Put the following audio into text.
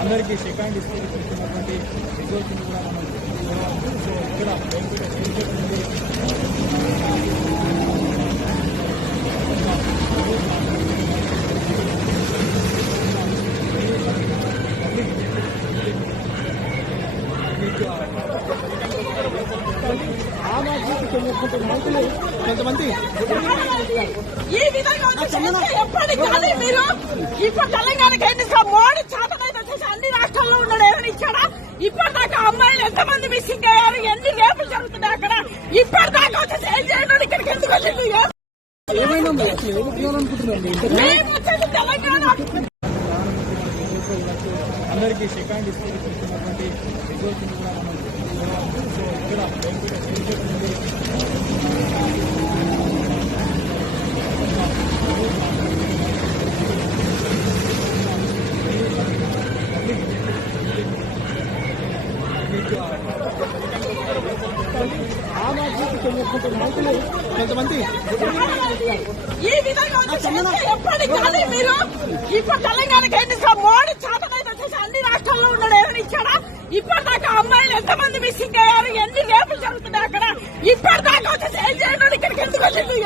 అందరికీ సెకండ్ ఇస్తున్నటువంటి రిజల్ట్ని కూడా మనం సో ఇక్కడ కొంతమంది ఈ విధంగా ఎప్పటికీ కానీ మీరు ఇప్పుడు తెలంగాణకి ఎన్నిసార్లు మోడీ చేతనైతే వచ్చేసి అన్ని రాష్ట్రాల్లో ఉన్నాడు ఏమైనా ఇచ్చాడా? ఇప్పటిదాకా అమ్మాయిలు ఎంతమంది మిస్సింగ్ అయ్యారు, ఎన్ని రేపులు జరుగుతున్నాయి అక్కడ? ఇప్పటిదాకా వచ్చేసి ఏం చేయడం ఇక్కడికి ఎందుకు వెళ్ళింది? వచ్చేసి తెలంగాణ అందరికీ సెకండ్ ఇస్తున్నటువంటి రిజల్ట్ని కూడా మనం సో ఇక్కడ కొంతమంది ఈ విధంగా ఎప్పటికీ కానీ మీరు ఇప్పుడు తెలంగాణకి ఎన్నిసార్లు మోడీ చేతనైతే వచ్చేసి అన్ని రాష్ట్రాల్లో ఉన్నాడు ఏమైనా ఇచ్చాడా? ఇప్పటిదాకా అమ్మాయిలు ఎంతమంది మిస్సింగ్ అయ్యారు, ఎన్ని రేపులు జరుగుతున్నాయి అక్కడ? ఇప్పటిదాకా వచ్చేసి ఏం చేయడం ఇక్కడికి ఎందుకు వెళ్ళింది?